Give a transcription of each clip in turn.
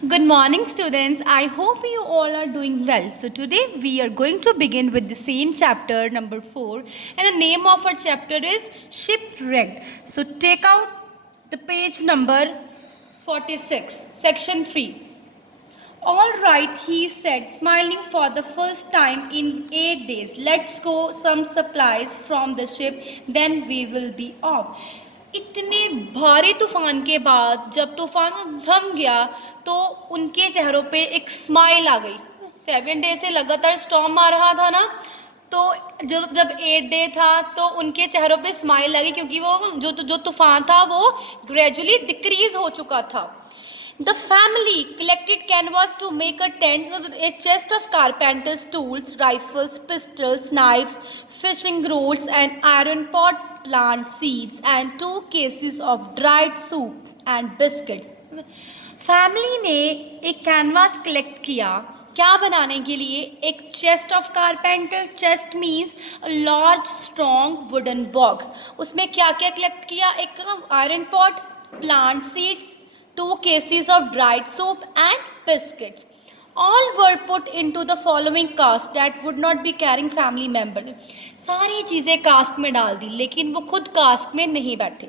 Good morning, students. I hope you all are doing well. So, today we are going to begin with the same chapter, number 4, and the name of our chapter is Shipwrecked. So, take out the page number 46, section 3. All right, he said, smiling for the first time in 8 days. Let's go some supplies from the ship, then we will be off. इतने भारी तूफान के बाद जब तूफान थम गया तो उनके चेहरों पे एक स्माइल आ गई। 7 डे से लगातार स्टॉर्म आ रहा था ना, तो जब 8 डे था तो उनके चेहरों पे स्माइल आ गई क्योंकि वो जो तूफान था वो ग्रेजुअली डिक्रीज हो चुका था। The family collected canvas to make a tent, a chest of carpenter's tools, rifles, pistols, knives, fishing rods, and iron pot plant seeds, and 2 cases of dried soup and biscuits. Family ने एक canvas collect किया क्या बनाने के लिए? एक chest of carpenter. Chest means large strong wooden box. उसमें क्या क्या कलेक्ट किया? एक iron pot, plant seeds, 2 cases of dried soup and biscuits. All were put into the following cask that would not be carrying family members. सारी चीज़ें cask में डाल दी लेकिन वो खुद कास्क में नहीं बैठे.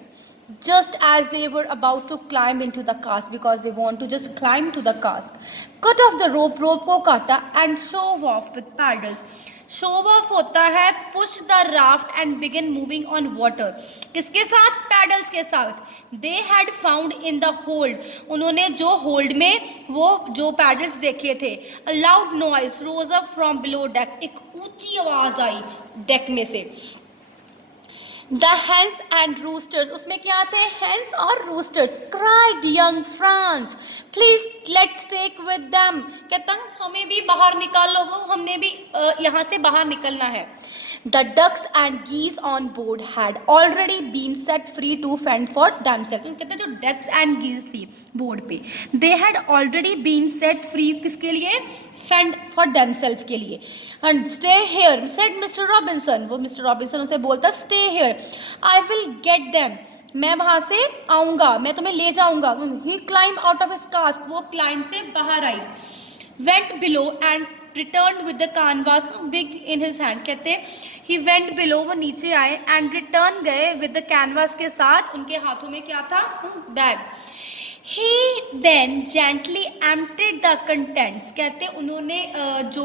Just as they were about to climb into the cask because they want to just climb to the cask. Cut off the rope को काटा and shove off with paddles. Shove off होता है push the raft and begin moving on water. किसके साथ? Paddles के साथ। They had found in the hold, उन्होंने जो होल्ड में वो जो पैडल्स देखे थे। A loud noise rose up from below deck, एक ऊंची आवाज आई डेक में से। द हेंस एंड रूस्टर्स, उसमें क्या थे? हेंस और roosters. Cried young Franz, please let's take with them, कहता हमें भी बाहर निकालो, हमने भी यहाँ से बाहर निकलना है। The ducks and geese on board had already been set free to fend for themselves, कहते जो डक्स एंड गीज थी बोर्ड पे, they had already been set free, किसके लिए? फेंड फॉर देमसेल्फ के लिए। And stay here said Mister Robinson, वो Mister Robinson उसे बोलता stay here, I will get them, मैं वहां से आऊंगा, मैं तुम्हें ले जाऊंगा। He climb out of his cask, वो क्लाइंब से बाहर आई। Went below and return with the canvas bag in his hand, कहते ही वेंट बिलो, वो नीचे आए, एंड रिटर्न गए विद द कैनवास के साथ, उनके हाथों में क्या था? Bag. He then gently emptied the contents, कहते उन्होंने जो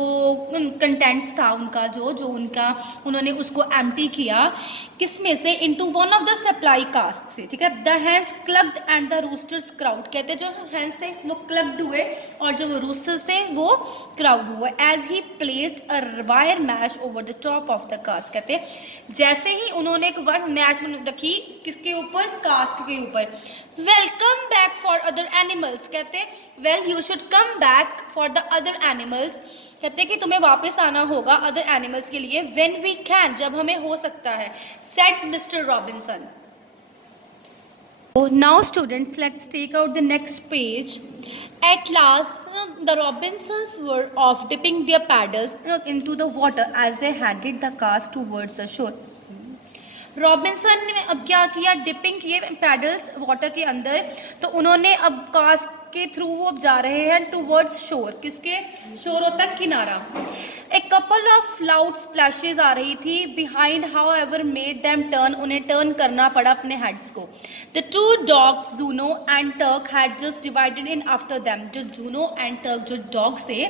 contents था उनका जो उनका उन्होंने उसको empty किया, किसमें से? into one of the supply cask से, ठीक है। The hens clucked and the roosters crowed, कहते जो hens थे वो clucked हुए और जो roosters थे वो crowd हुए। As he placed a wire mesh over the top of the cask, कहते जैसे ही उन्होंने एक wire mesh रखी, किसके ऊपर? cask के ऊपर। Welcome back for other animals, कहते well you should come back for the other animals, कहते कि तुम्हें वापस आना होगा अदर एनिमल्स के लिए। व्हेन वी कैन, जब हमें हो सकता है, said Mister Robinson. Now students let's take out the next page. At last the Robinsons were off dipping their paddles into the water as they headed the cask towards the shore. Robinson ने अब क्या किया? Dipping किए paddles water के अंदर, तो उन्होंने अब कास्ट के थ्रू वो अब जा रहे हैं टूवर्ड्स शोर, किसके? शोर होता है किनारा। A couple of loud splashes आ रही थी behind, however made them turn, उन्हें टर्न करना पड़ा अपने हेड्स को। The two dogs Juno and Turk had just divided in after them, जो जूनो एंड टर्क जो डॉग्स थे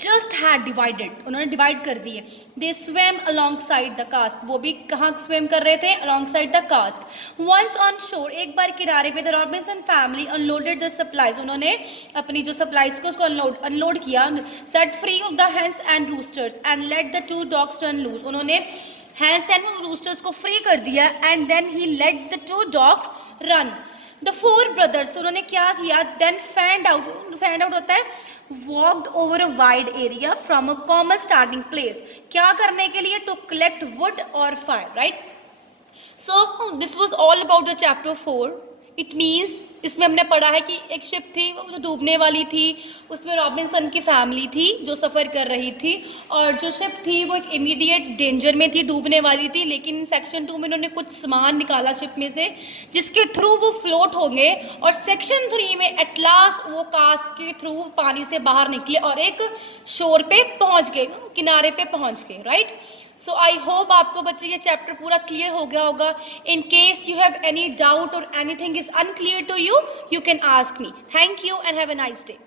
जस्ट हैड डिवाइडेड, उन्होंने डिवाइड कर दिए। They swam alongside the cask, वो भी कहाँ स्विम कर रहे थे? Alongside the cask. Once on शोर, एक बार किनारे पे the Robinson family unloaded the supplies, उन्होंने अपनी जो सप्लाईज को उसको अनलोड किया। Set free of the hens and roosters and let the 2 dogs turn loose, उन्होंने हेंस एंड रूस्टर्स को फ्री कर दिया and then he let the 2 dogs run. The 4 brothers, उन्होंने क्या किया? देन फैंड आउट होता है walked over a wide area from a common starting place, क्या करने के लिए? टू कलेक्ट वुड और fire, right. So this was all about the chapter 4। It means इसमें हमने पढ़ा है कि एक शिप थी वो जो डूबने वाली थी, उसमें रॉबिन्सन की फैमिली थी जो सफ़र कर रही थी, और जो शिप थी वो एक इमीडिएट डेंजर में थी, डूबने वाली थी, लेकिन सेक्शन 2 में उन्होंने कुछ सामान निकाला शिप में से जिसके थ्रू वो फ्लोट हो गए, और सेक्शन 3 में एट लास्ट वो कास्ट के थ्रू पानी से बाहर निकले और एक शोर पे पहुंच गए, किनारे पे पहुंच गए, राइट। सो आई होप आपको बच्चे ये चैप्टर पूरा क्लियर हो गया होगा। In case you have any doubt और anything is unclear to you, you can ask me. Thank you and have a nice day.